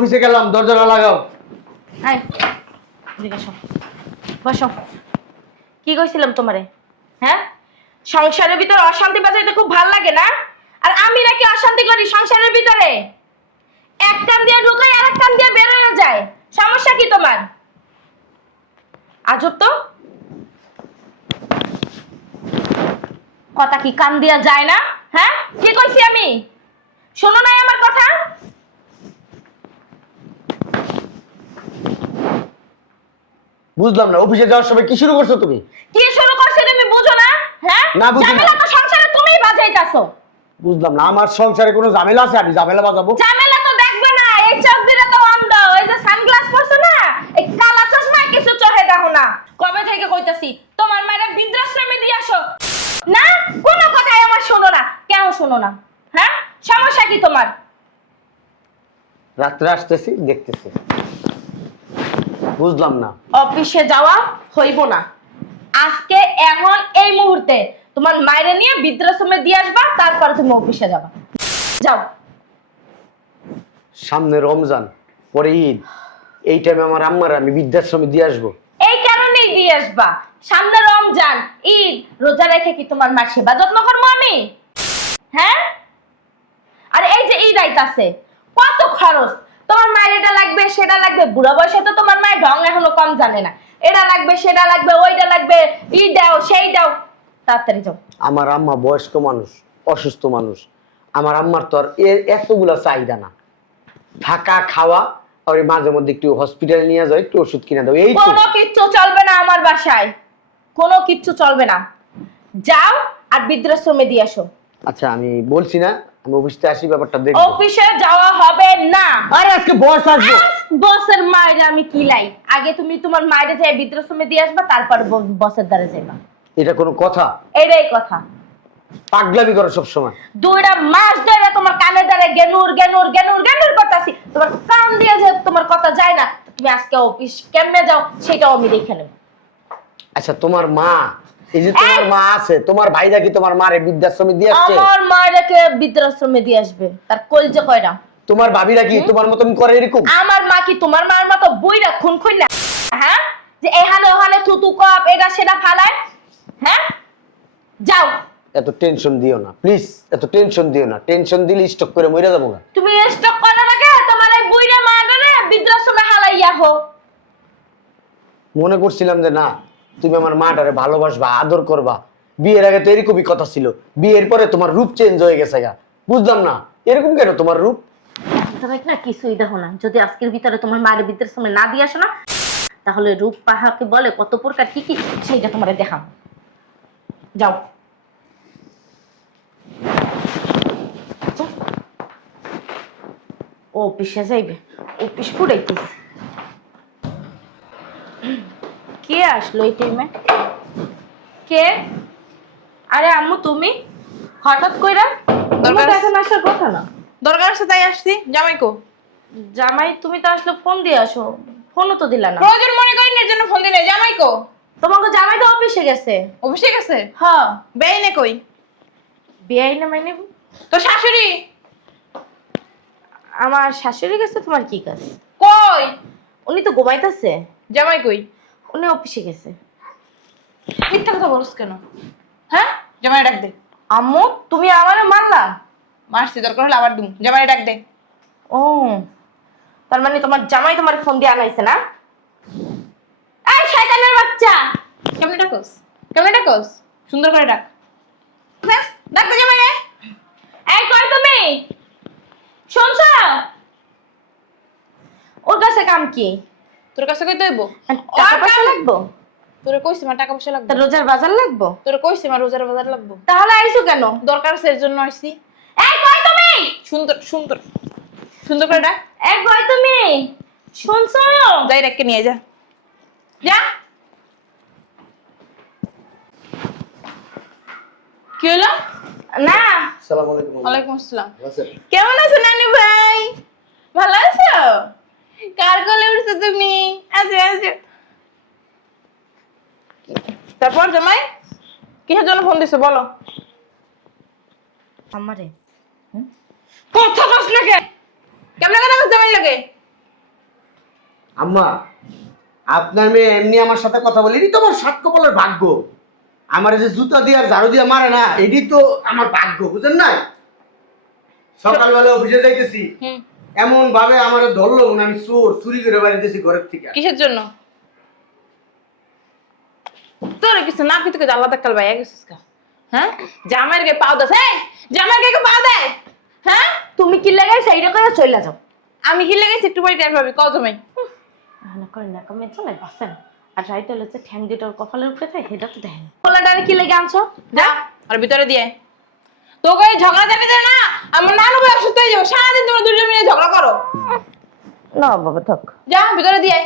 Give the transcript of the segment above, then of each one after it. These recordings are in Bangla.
অফিসে গেলাম, দরজাটা লাগাও। আয় এদিকে এসো, বসো। কি কইছিলাম তোমারে? হ্যাঁ, সংসারের ভিতরে অশান্তি বাজাইতে খুব ভাল লাগে না? আর আমি নাকি অশান্তি করি সংসারের ভিতরে? এক কান দিয়ে ঢুকে আর এক কান দিয়ে বের হয়ে যায়, সমস্যা কি তোমার? আজব তো, কথা কি কান দিয়া যায় না? হ্যাঁ, কি কইছি আমি? শোনো নাই আমার কথা? বুঝলাম না, অফিসে যাওয়ার সময় কি শুরু করছো তুমি? কি শুরু করছো তুমি বুঝো না? হ্যাঁ, না বুঝি না। ঝামেলা তো সংসারে তুমিই বাজাইতাছো। বুঝলাম না, আমার সংসারে কোনো ঝামেলা আছে? আমি ঝামেলা বাজাবো? ঝামেলা তো দেখবে না, এই চোখ দুটো তো অন্ধ। এই যে সানগ্লাস পরছো না, এই কালা চশমা কিছু চোখে দেখো না। কবে থেকে কইতাছি তোমার মায়ের বৃদ্ধাশ্রমে দিয়ে আসো, না কোনো কথাই আমার শোনো না। কেন শোনো না? হ্যাঁ, সমস্যা কি তোমার? রাত্রে আসতেছি, দেখতেছি। বুঝলাম না। অফিসে যাওয়া হইব না আজকে, এখন এই মুহূর্তে তোমার মায়ের নিয়ে বৃদ্ধাশ্রমে দিয়ে আসবা, তারপর তুমি অফিসে যাবা। যাও। সামনে রমজান, পরে ঈদ, এই টাইমে আমার আম্মার আমি বৃদ্ধাশ্রমে দিয়ে আসবো? এই কারণেই দিয়ে আসবা, সামনে রমজান ঈদ, রোজা রেখে কি তোমার মার সেবা যত্ন করবো আমি? হ্যাঁ, আর এই যে ঈদ আইতাছে, কত খরচ তোমার মায়ের, এটা লাগবে সেটা লাগবে। বুড়া বয়সে তো তোমার মায়ের ঢং এখনো কম জানে না। এটা লাগবে সেটা লাগবে, ওইটা লাগবে, ই দাও সেই দাও। তাড়াতাড়ি যাও। আমার আম্মা বয়স্ক মানুষ, অসুস্থ মানুষ। আমার আম্মার তো আর এতগুলা চাহিদা না। থাকা খাওয়া আর মাঝে মধ্যে একটু হসপিটালে নিয়ে যাও, একটু ওষুধ কিনে দাও, এই তো। কোনো কিচ্ছু চলবে না আমার বাসায়, কোনো কিচ্ছু চলবে না। যাও আর বৃদ্ধাশ্রমে দিয়ে আসো। আচ্ছা, আমি বলছি না আমি অফিসে আসি, ব্যাপারটা দেখবো। অফিসে যাওয়া হবে না। আরে আজকে বস আসবে। বসের মায়ের আমি কি লাই? আগে তুমি তোমার মায়ের যাই বৃদ্ধাশ্রমে দিয়ে আসবা, তারপর বসের দ্বারে যাইবা। এটা কোনো কথা? এটাই কথা। পাগলামি করো সব সময়। দুইটা মাস ধরে তোমার কানে ধরে গেনুর গেনুর গেনুর গেনুর করতেছি, তোমার কান দিয়ে যে তোমার কথা যায় না। তুমি আজকে অফিস কেমনে যাও সেটাও আমি দেখে নেব। আচ্ছা, তোমার মা, এই যে তোমার মা আছে, তোমার ভাইরা কি তোমার মারে বৃদ্ধাশ্রমে দিয়ে আসছে? আমার মায়েরকে বৃদ্ধাশ্রমে দিয়ে আসবে, তার কলজে কয়টা। তোমার ভাবিরা কি তোমার মতন করে এরকম? আমার মা কি তোমার মার মতো বইরা খুন খুন না? হ্যাঁ, যে এখানে ওখানে থুতু কপ এটা সেটা ফালায়। হ্যাঁ, যাও। এত টেনশন দিও না প্লিজ, এত টেনশন দিও না। টেনশন দিলে স্টক করে মরে যাবো না। তুমি স্টক করো না কে? তোমার এই বুইরা মারে বৃদ্ধাশ্রমে হালাইয়া হো। মনে করছিলাম যে না, তুমি আমার মাটারে ভালোবাসবা, আদর করবা। বিয়ের আগে তো এরকমই কথা ছিল, বিয়ের পরে তোমার রূপ চেঞ্জ হয়ে গেছে গা। বুঝলাম না এরকম কেন তোমার রূপ? তবে না কিছুই দেখো না, যদি আজকের ভিতরে তোমার মায়ের বৃদ্ধাশ্রমে না দিয়ে আসো না, তাহলে রূপ পাহাকে বলে কত প্রকার কি কি সেইটা তোমারে দেখাবো। যাও। ও অফিসে যাইবে, অফিস ফুরাইতেছে। কে আসলো এই টাইমে? কে? আরে আম্মু তুমি হঠাৎ কইরা? দরকার এখন আসার কথা না। দরকার আছে তাই আসছি। জামাই কো? জামাই তুমি তো আসলে ফোন দিয়ে আসো, ফোনও তো দিলা না। প্রয়োজন মনে করেন এর জন্য ফোন দিলে। জামাই কো? তোমাকে জামাই তো অফিসে গেছে। অফিসে গেছে? হ্যাঁ। বেইনে কই? বিয়াই না মানে? তো শাশুড়ি? আমার শাশুড়ি গেছে, তোমার কি কাজ? কই? উনি তো ঘুমাইতেছে। জামাই কই? উনি অফিসে গেছে। মিথ্যা কথা বলছ কেন? হ্যাঁ, জামাই ডাক দে। আম্মু তুমি আমারে মারলা? মারছি, দরকার হলে আবার দুম। জামাই ডাক দে। ও, তার মানে তোমার জামাই তোমার ফোন দিয়ে আনাইছে না? এই শয়তানের বাচ্চা, কেমনে ডাকস? কেমনে ডাকস? সুন্দর করে ডাক। হ্যাঁ, ডাক দে জামাই রে। এই কই তুমি? শুনছ? ওর কাছে কাম কি? তোর কাছে কই দইবো? টাকা পয়সা লাগবো? তোরে কইছি মা টাকা পয়সা লাগবে। তা রোজার বাজার লাগবো? তোরে কইছি মা রোজার বাজার লাগবে। তাহলে আইছো কেন? দরকার আছে এর জন্য আইছি। এই কই তুমি? সুন্দর সুন্দর সুন্দর করে ডাক। এই কই তুমি? শুনছো? যাই রেখে নিয়ে যা। যা। কি হলো? না। আসসালামু আলাইকুম। ওয়ালাইকুম আসসালাম। ভালো আছেন? কেমন আছো নানু ভাই? ভালো আছো? কার কোলে উঠছো তুমি? আছো আছো। তারপর জামাই কিসের জন্য ফোন দিছো বলো? আমারে কথা কস না কে? কেমন কথা কস জামাই লাগে? আম্মা আপনার মেয়ে এমনি আমার সাথে কথা বলি, এটি তো আমার সাত কপালের ভাগ্য। আমার এই যে জুতা দিয়ে আর ঝাড়ু দিয়ে মারে না, এটি তো আমার ভাগ্য, বুঝেন না? সকালবেলা অফিসে যাইতেছি, এমন ভাবে আমার ধরলো মনে আমি চুরি করে বাড়িতেছি ঘরের থেকে। কিসের জন্য? তোর কিছু না কিছু আলাদা কাল ভাইয়া গেছিস কা? হ্যাঁ, জামাইয়ের গায়ে পাও দাস, জামাইয়ের গায়ে পাও দেয়। হ্যাঁ, তুমি কি লাগাই সাইডে করে চলে যাও। আমি কি লেগেছি একটু পরে টের পাবি, কও তুমি। না করে না কমে চলে বাসেন। আর রাইতে হচ্ছে ঠ্যাং দুটোর কপালের উপরে থাকে, সেটা তো দেখেন। পোলাটারে কি লেগে আনছো? যা আর ভিতরে দিয়ে তোকে এই ঝগড়া জানি না, আমার নানু ভাই অসুস্থ হয়ে যাবো, সারাদিন তোমরা দুজন মিলে ঝগড়া করো। না বাবা থাক। যা ভিতরে দিয়ে।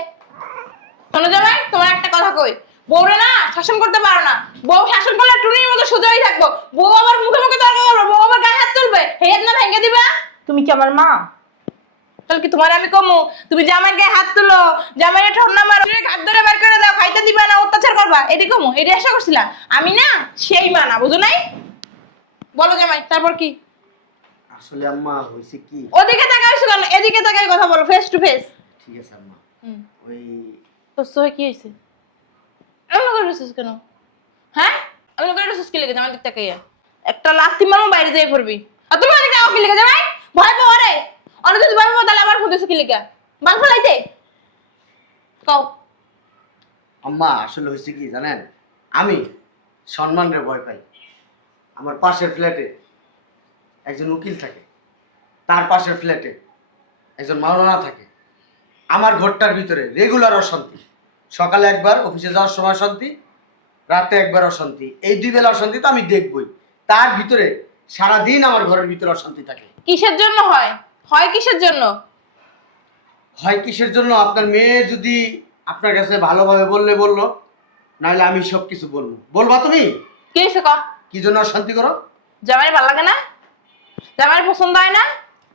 শোনো জামাই, তোমার একটা কথা কই, বউরে না শাসন করতে পারো না। বউ শাসন করলে টুনির মতো সোজাই থাকবো, বউ আবার মুখে মুখে তর্ক করবে, বউ আবার গায়ে হাত তুলবে, হেয়াত না ভেঙে দিবা। তুমি কি আমার মা? তাহলে কি তোমার আমি কমু? তুমি জামাইয়ের গায়ে হাত তুলো, জামাইয়ের ঠোঁট মারো, হাত ধরে বের করে দাও, খাইতে দিবা না, অত্যাচার করবা, এটি কমু? এটি আশা করছিলাম আমি না, সেই মা না, বুঝো নাই? বলো জামাই, তারপর কি? আসলে আম্মা হয়েছে কি, ওদিকে তাকাইছো কেন? এদিকে তাকাই কথা বলো, ফেস টু ফেস। ঠিক আছে আম্মা, ওই সুস্থ হয়ে কি হয়েছে? এমন করে রয়েছিস কেন? হ্যাঁ, এমন করে রয়েছিস কি লেগে? আমার দিক তাকাইয়া একটা লাথি মারো, বাইরে যেয়ে পড়বি। আর তুমি ওদিকে কি লেগে জামাই? ভয় পাও? আরে অনেক যদি ভয় পাও তাহলে আবার ফুটেছো কি লেগে? বাল ফলাইতে কও। আম্মা আসলে হয়েছে কি জানেন, আমি সম্মানের ভয় পাই। আমার পাশের ফ্ল্যাটে একজন উকিল থাকে, তার পাশের ফ্ল্যাটে একজন মাওলানা থাকে। আমার ঘরটার ভিতরে রেগুলার অশান্তি, সকালে একবার, অফিসে যাওয়ার সময় অশান্তি, রাতে একবার অশান্তি। এই দুই বেলা অশান্তি তো আমি দেখবই। তার ভিতরে সারাদিন আমার ঘরের ভিতরে অশান্তি থাকে। কিসের জন্য হয়? হয় কিসের জন্য? হয় কিসের জন্য? আপনার মেয়ে যদি আপনার কাছে ভালোভাবে বললে বললো, নাহলে আমি সব কিছু বলবো। বলবা তুমি কি হয়েছে ক? কি জন্য অশান্তি করো? জামাইয়ের ভালো লাগে না? জামাইয়ের পছন্দ হয় না?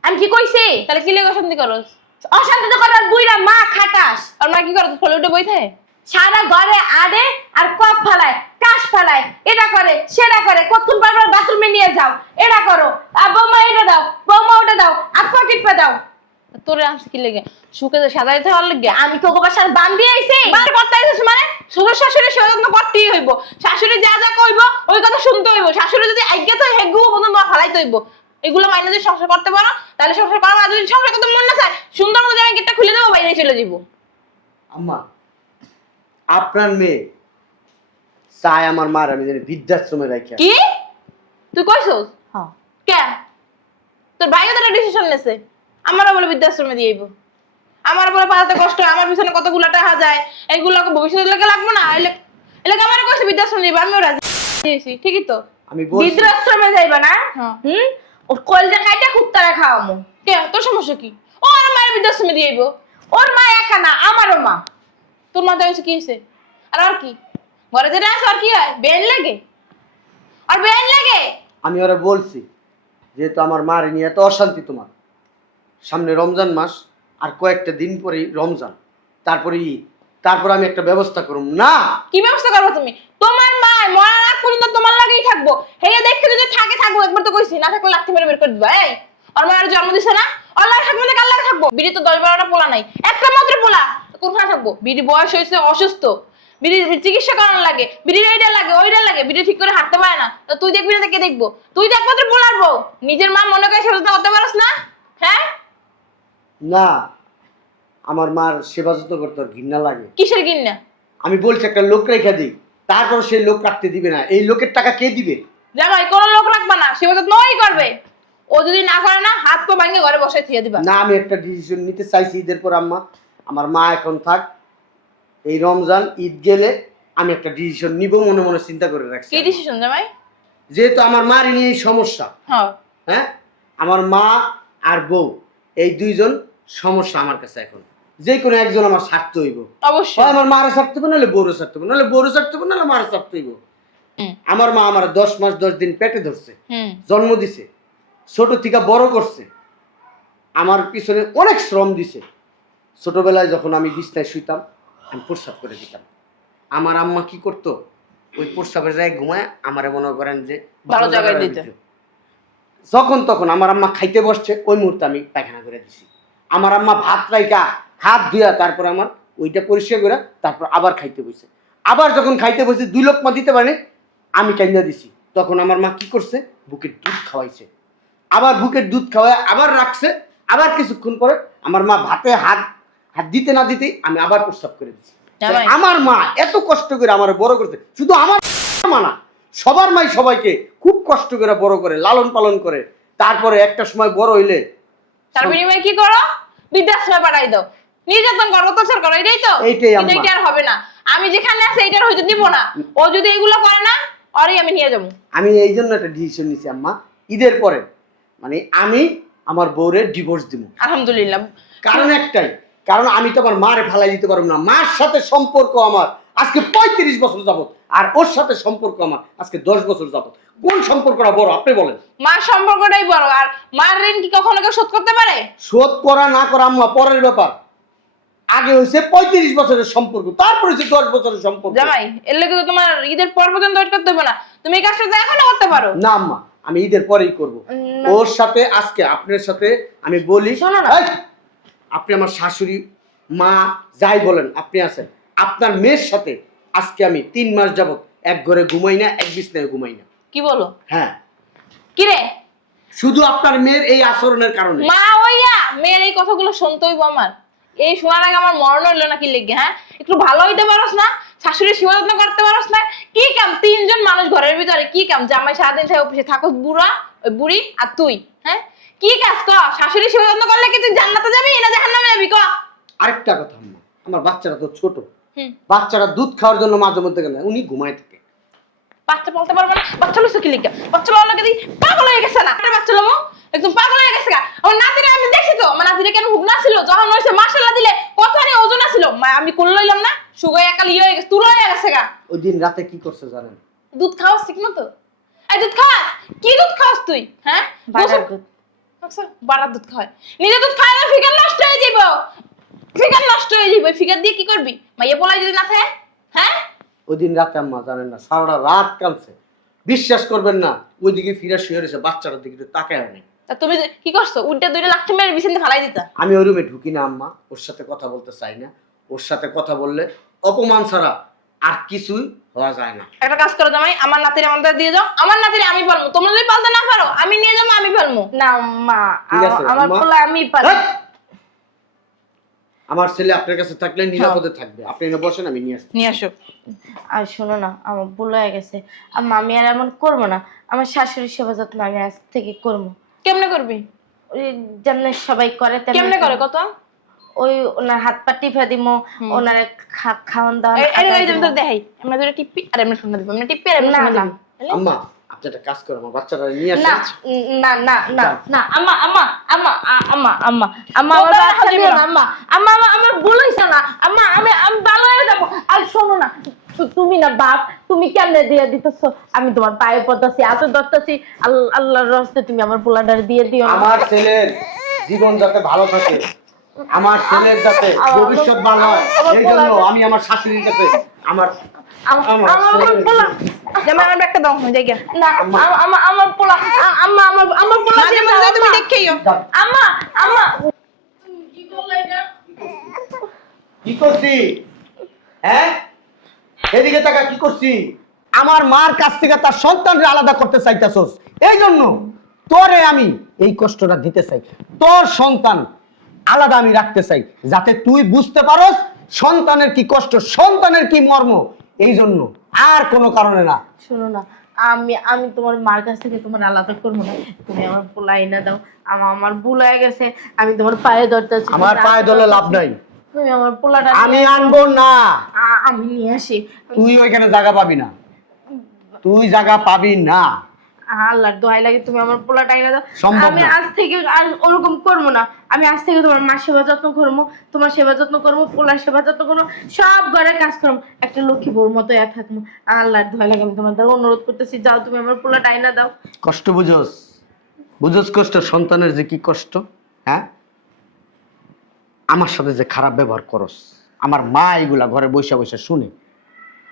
আমি কি কইছি? তাহলে কি লেগে অশান্তি করো? অশান্তি তো করার বুইরা মা খাটাস। আর মা কি করো? ফলে উঠে বই থাকে সারা ঘরে আড়ে আর কপ ফেলায়, কাশ ফেলায়, এটা করে সেটা করে, কতক্ষণ বারবার বাথরুমে নিয়ে যাও, এটা করো, আর বৌমা এটা দাও, বৌমা ওটা দাও, আর পকেট পে দাও। তোরে আনছে কি লেগে? সুখে সাজাইতে হওয়ার লেগে? আমি তো গোবার সাথে বান দিয়ে আইছি। বাড়ি করতে আইছিস মানে? শ্বশুর শাশুড়ি সেবা যত্ন করতেই হইব। শাশুড়ি যা যা কইব ওই কথা শুনতে হইব। শাশুড়ি যদি আজ্ঞা তো হেগু মতন তোমার ফালাইতে হইব। এগুলো মাইনে যদি সংসার করতে পারো তাহলে সংসার করো, আর যদি সংসার করতে মন না চায় সুন্দর মতো আমি গেটটা খুলে দেবো, বাইরে চলে যাবো। আম্মা আপনার মেয়ে চায় আমার মার আমি যেন বৃদ্ধাশ্রমে রাখি। কি তুই কইছস? হ্যাঁ। কে? তোর ভাইও তো একটা ডিসিশন নেছে, আমারও বলে বৃদ্ধাশ্রমে দিয়ে আইব। আমার বলে পালাতে কষ্ট, আমার পিছনে কতগুলো টাকা যায়, এইগুলোকে ভবিষ্যতের লেগে লাগবে না? এলাকা আমার কইছে বৃদ্ধাশ্রম দিব, আমিও রাজি হইছি। ঠিকই তো। আমি বলছি বৃদ্ধাশ্রমে যাইবা না? হ্যাঁ। ওর কলজা কাইটা কুত্তারা খাওয়ামু। কে? তোর সমস্যা কি? ও আর মায়ের বৃদ্ধাশ্রমে দিয়ে আইব। ওর মা একা না, আমারও মা। তোর মাথায় হয়েছে কি হয়েছে? আর কি ঘরে যেটা আছে আর কি হয়? বেন লাগে আর বেন লাগে। আমি ওরা বলছি, যেহেতু আমার মার নিয়ে এত অশান্তি, তোমার সামনে রমজান মাস, আর কয়েকটা দিন পরেই রমজান, তারপরে ঈদ, তারপর আমি একটা ব্যবস্থা করব। না কি ব্যবস্থা করবো তুমি? তোমার মা মরার আগ পর্যন্ত তোমার লাগেই থাকবো। হে দেখতে যদি থাকে থাকবো, একবার তো কইছি, না থাকলে লাথি মেরে বের করে দিবা। এই আর মায়ের জন্ম দিছে না, আল্লাহ থাকবে না, কার লাগে থাকবো? বিড়ি তো 10-12টা পোলা নাই, একটা মাত্র পোলা, কোথায় থাকবো? বিড়ি বয়স হয়েছে, অসুস্থ, বিড়ি চিকিৎসা করানো লাগে, বিড়ির এইটা লাগে ওইটা লাগে, বিড়ি ঠিক করে হাঁটতে পারে না, তো তুই দেখবি না, কে দেখবো? তুই তো একমাত্র পোলার বউ, নিজের মা মনে করে সেবা করতে পারস না? হ্যাঁ, না আমার মার সেবা যত্ন করতে ওর ঘৃণা লাগে। কিসের কিনা? আমি বলছি একটা লোক রেখে দিই, তারপর সেই লোক রাখতে দিবে না। এই লোকের টাকা কে দিবে? জামাই কোনো লোক রাখবা না, সেবা যত্ন ওই করবে। ও যদি না করে না, হাত পা ভাঙে ঘরে বসে থিয়ে দিবা। না আমি একটা ডিসিশন নিতে চাইছি ঈদের পর। আম্মা আমার মা এখন থাক, এই রমজান ঈদ গেলে আমি একটা ডিসিশন নিব, মনে মনে চিন্তা করে রাখছি। কি ডিসিশন জামাই? যেহেতু আমার মার নিয়ে সমস্যা, হ্যাঁ, হ্যাঁ আমার মা আর বউ এই দুইজন সমস্যা আমার কাছে এখন। যে কোনো একজন আমার স্বার্থ হইব, অবশ্যই। আমার মারা স্বার্থ হইব, নাহলে বউরও স্বার্থ হইব, নাহলে বউরও স্বার্থ হইব, নাহলে মারা স্বার্থ হইব। আমার মা আমার 10 মাস 10 দিন পেটে ধরছে, জন্ম দিছে, ছোট থেকে বড় করছে, আমার পিছনে অনেক শ্রম দিছে। ছোটবেলায় যখন আমি বিছনায় শুইতাম, আমি প্রস্রাব করে দিতাম। আমার আম্মা কি করতো? ওই প্রস্রাবের জায়গায় ঘুমায় আমারে মনে করেন যে ভালো জায়গায় দিত। যখন তখন আমার আম্মা খাইতে বসছে, ওই মুহূর্তে আমি পায়খানা করে দিছি। আমার আম্মা ভাত রাইকা হাত ধুয়া তারপর আমার ওইটা পরিষ্কার করে তারপর আবার খাইতে বসে। আবার যখন খাইতে বসে 2 লোকমা দিতে পারে আমি কাইন্দা দিছি, তখন আমার মা কি করছে, বুকের দুধ খাওয়াইছে। আবার বুকের দুধ খাওয়ায় আবার রাখছে। আবার কিছুক্ষণ পরে আমার মা ভাতে হাত হাত দিতে না দিতেই আমি আবার প্রস্রাব করে দিচ্ছি। জামাই। আমার মা এত কষ্ট করে আমার বড় করতে, শুধু আমার মা না, সবার মাই সবাইকে খুব কষ্ট করে বড় করে, লালন পালন করে। তারপরে একটা সময় বড় হইলে তার বিনিময়ে কি করো? বৃদ্ধাশ্রমে পাঠাই দাও, নির্যাতন করো, অত্যাচার করো, এটাই তো। এইটাই কিন্তু আম্মা। এটা আর হবে না। আমি যেখানে আছে এইটার হয়তো দিব না। ও যদি এগুলো করে না, ওরই আমি নিয়ে যাবো। আমি এই জন্য একটা ডিসিশন নিছি আম্মা, ঈদের পরে মানে আমি আমার বউরে ডিভোর্স দিব। আলহামদুলিল্লাহ। কারণ একটাই, কারণ আমি তো আমার মারে ফালাই দিতে পারবো না। মার সাথে সম্পর্ক আমার আজকে 35 বছর যাবত, আর ওর সাথে সম্পর্ক আমার আজকে 10 বছর যাবত। কোন সম্পর্কটা বড় আপনি বলেন? মার সম্পর্কটাই বড়। আর মার ঋণ কি কখনো কেউ শোধ করতে পারে? শোধ করা না করা আম্মা পরের ব্যাপার। আগে হয়েছে 35 বছরের সম্পর্ক, তারপর হয়েছে 10 বছরের সম্পর্ক। জামাই, এর লেগে তো তোমার ঈদের পর পর্যন্ত ওয়েট করতে হবে না। তুমি এই কাজটা তো এখনো করতে পারো। না আম্মা, আমি ঈদের পরেই করব। ওর সাথে আজকে আপনার সাথে আমি বলি, শোনো না। এই, আপনি আমার শাশুড়ি মা যাই বলেন আপনি আছেন, আপনার মেয়ের সাথে আজকে আমি 3 মাস যাবত এক ঘরে ঘুমাই না, এক বিছনায় ঘুমাই না। কি বলো? হ্যাঁ, কি রে? শুধু আপনার মেয়ের এই আচরণের কারণে। মা হইয়া মেয়ের এই কথাগুলো শুনতে হইব আমার? এই শোনার আগে আমার মরণ হইলো না কি লেগে? হ্যাঁ, একটু ভালো হইতে পারোস না? শাশুড়ি সেবা যত্ন করতে পারোস না? কি কাম? 3 জন মানুষ ঘরের ভিতরে, কি কাম? জামাই সারাদিন থেকে অফিসে থাকোস, বুড়া ওই বুড়ি আর তুই। হ্যাঁ, কি কাজ কর? শাশুড়ি সেবা যত্ন করলে কি তুই জান্নাতে যাবি না জাহান্নামে যাবি? ক। আরেকটা কথা আম্মা, আমার বাচ্চাটা তো ছোট, হুম। বাচ্চাটা দুধ খাওয়ার জন্য মাঝে মধ্যে গেলে উনি ঘুমায় থাকে। বাচ্চা বলতে পারবে না? বাচ্চা লইছো কি লেগে? বাচ্চা লওয়ার লাগে পাগল হয়ে গেছে না? একটা বাচ্চা লমো একদম পাগল হয়ে গেছে গা। আমার নাতিরে আমি দেখছি তো, আমার নাতিরে কেন হুগনা ছিল যখন হইছে মাশাআল্লাহ দিলে কতখানি ওজন ছিল। মা আমি কোল লইলাম না, সুগার একাল ইয়ে হয়ে গেছে, তুলো হয়ে গেছে গা। ওই দিন রাতে কি করছে জানেন? দুধ খাওয়াস ঠিক মতো? এই দুধ খাওয়াস? কি দুধ খাওয়াস তুই? হ্যাঁ, বাটার দুধ। আচ্ছা, বাড়ার দুধ খাওয়ায়। নিজে দুধ খাওয়ালে ফিগার নষ্ট হয়ে যাইব। ফিগার নষ্ট হয়ে যাইব। ফিগার দিয়ে কি করবি? মাইয়া বলাই যদি না থাকে? হ্যাঁ, ওই দিন রাতে আম্মা জানেন না, সারাটা রাত কাঁদছে। বিশ্বাস করবেন না, ওইদিকে ফিরে শুয়ে রয়েছে, বাচ্চাটার দিকে তাকায় নেই। তা তুমি কি করছো? উল্টা 2টা লাঠি মেরে বিছানাতে ফালাই দিতা। আমি ওই রুমে ঢুকি না আম্মা, ওর সাথে কথা বলতে চাই না। ওর সাথে কথা বললে অপমান ছাড়া আর কিছুই হওয়া যায় না। একটা কাজ করো জামাই, আমার নাতিরে আমাদের দিয়ে যাও। আমার নাতিরে আমি পালমু। তোমরা যদি পালতে না পারো আমি নিয়ে যাবো, আমি পালমু। না মা, ঠিক আছে, আমার আম্মা। পোলা আমি পারি। হেৎ! আমার ছেলে আপনার কাছে থাকলে নিরাপদে থাকবে। আপনি এনে বসেন, আমি নিয়ে আসছি। নিয়ে আসো। আর শোনো না, আমার ভুল হয়ে গেছে। আম্মা, আমি আর এমন করবো না। আমার শাশুড়ির সেবা যত্ন আমি আজ থেকে করবো। কেমনে করবি? ওই যেমন সবাই করে তেমনি কেমনে করে কত? ওই ওনার হাত পা টিপা দিমো, ওনার খাওয়ান দাওয়ান এই যে তোর দেখাই, আমরা দুটো টিপি আর এমনি শুনে দিব। আমরা টিপি আর এমনি না, শুনে না। দিব। আম্মা, আপনি একটা কাজ করেন, আমার বাচ্চাটা নিয়ে না আসেন। না না না না আম্মা আম্মা আম্মা আম্মা আম্মা আম্মা ও আমার তাহলে বাচ্চা হাজির দিও না। না আম্মা। আম্মা আমার ভুল হইছে না আম্মা, আমি আমি ভালো হয়ে যাবো। আর শোনো না, তুমি না বাপ, তুমি কেমনে দিয়ে দিতেছো? আমি তোমার পায়ে পড়তাছি, হাতে ধরতাছি। আল্লাহর রাস্তায় তুমি আমার পোলাডারে দিয়ে দিও না। আমার ছেলের জীবন যাতে ভালো থাকে, আমার ছেলের যাতে ভবিষ্যৎ ভালো হয়, এই জন্য আমি আমার শাশুড়ির কাছে আমার আমার পোলা জামাই আমার ব্যাগটা দাও, জায়গা। না, আমার পোলা আম্মা, আমার পোলা মাঝে মাঝে তুমি দেখেইও। আম্মা আম্মা কি করছি? হ্যাঁ, এদিকে টাকা কি করছি? আমার মার কাছ থেকে তার সন্তানকে আলাদা করতে চাইতেছস, এই জন্য তোরে আমি এই কষ্টটা দিতে চাই। তোর সন্তান আলাদা আমি রাখতে চাই, যাতে তুই বুঝতে পারস সন্তানের কি কষ্ট, সন্তানের কি মর্ম। এই জন্য, আর কোনো কারণে না। শোনো না, আমি তোমার মার কাছ থেকে তোমার আলাদা করবো না। তুমি আমার পোলা এনে দাও। আমার ভুল হয়ে গেছে। আমি তোমার পায়ে ধরতেছি। আমার পায়ে ধরলে লাভ নাই। তুমি আমার পোলাটা আমি আনবো না। আমি নিয়ে আসি। তুই ওইখানে জায়গা পাবি না, তুই জায়গা পাবি না। আল্লাহর দোহাই লাগে, তুমি আমার পোলাটা এনে দাও। সম্ভব আমি না। আজ থেকে আর ওরকম করবো না। আমি আজ থেকে তোমার মার সেবা যত্ন করবো, তোমার সেবা যত্ন করবো, পোলার সেবা যত্ন করবো, সব ঘরের কাজ করবো, একটা লক্ষ্মী বউর মতো থাকবো। আল্লাহর দোহাই লাগে, আমি তোমার দ্বারা অনুরোধ করতেছি, যাও তুমি আমার পোলাটা এনে দাও। কষ্ট বুঝোস? বুঝোস কষ্ট? সন্তানের যে কি কষ্ট। হ্যাঁ, আমার সাথে যে খারাপ ব্যবহার করস, আমার মা এগুলা ঘরে বসে বসে শুনে।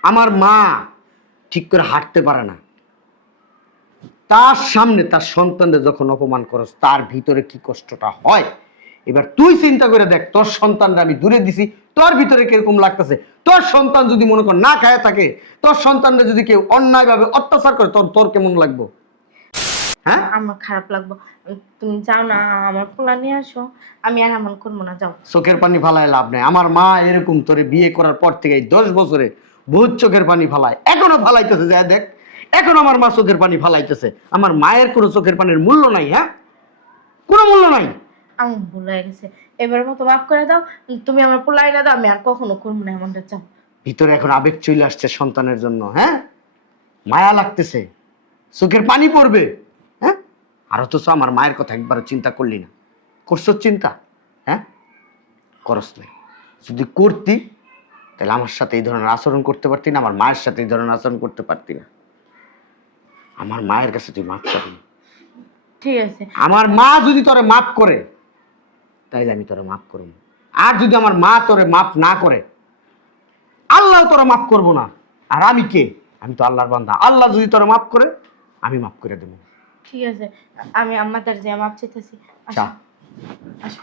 আমার মা ঠিক করে হাঁটতে পারে না, তার সামনে তার সন্তানদের যখন অপমান করস, তার ভিতরে কি কষ্টটা হয় এবার তুই চিন্তা করে দেখ, তোর সন্তানরা আমি দূরে দিছি, তোর ভিতরে কিরকম লাগতেছে। তোর সন্তান যদি মনে কর না খায় থাকে, তোর সন্তানরা যদি কেউ অন্যায়ভাবে অত্যাচার করে, তোর তোর কেমন লাগবো? হ্যাঁ, আমার খারাপ লাগবে। তুমি যাও না, আমার পোলা নিয়ে আসো, আমি আর এমন করবো না, যাও। চোখের পানি ফালায় লাভ নেই। আমার মা এরকম তোরে বিয়ে করার পর থেকে এই 10 বছরে বহুত চোখের পানি ফালায়, এখনো ফালাইতেছে। যা দেখ, এখন আমার মা চোখের পানি ফালাইতেছে। আমার মায়ের কোনো চোখের পানির মূল্য নাই। হ্যাঁ, কোনো মূল্য নাই। আমি ভুল হয়ে গেছে, এবারের মতো মাফ করে দাও। তুমি আমার পোলা এনে দাও, আমি আর কখনো করবো না এমনটা, যাও। ভিতরে এখন আবেগ চলে আসছে সন্তানের জন্য। হ্যাঁ, মায়া লাগতেছে, চোখের পানি পড়বে। হ্যাঁ, আর অথচ আমার মায়ের কথা একবার চিন্তা করলি না। করছো চিন্তা? হ্যাঁ, করস নাই। যদি করতি তাহলে আমার সাথে এই ধরনের আচরণ করতে পারতি না, আমার মায়ের সাথে এই ধরনের আচরণ করতে পারতি না। আমার মায়ের কাছে তুই মাফ চাবি। ঠিক আছে। আমার মা যদি তোরে মাফ করে তাইলে আমি তোরে মাফ করব, আর যদি আমার মা তোরে মাফ না করে, আল্লাহ তোরে মাফ করবো না। আর আমি কে? আমি তো আল্লাহর বান্দা। আল্লাহ যদি তোরে মাফ করে, আমি মাফ করে দেবো। ঠিক আছে, আমি আমাদের যে মাপ চাইতেছি। চা। আসো।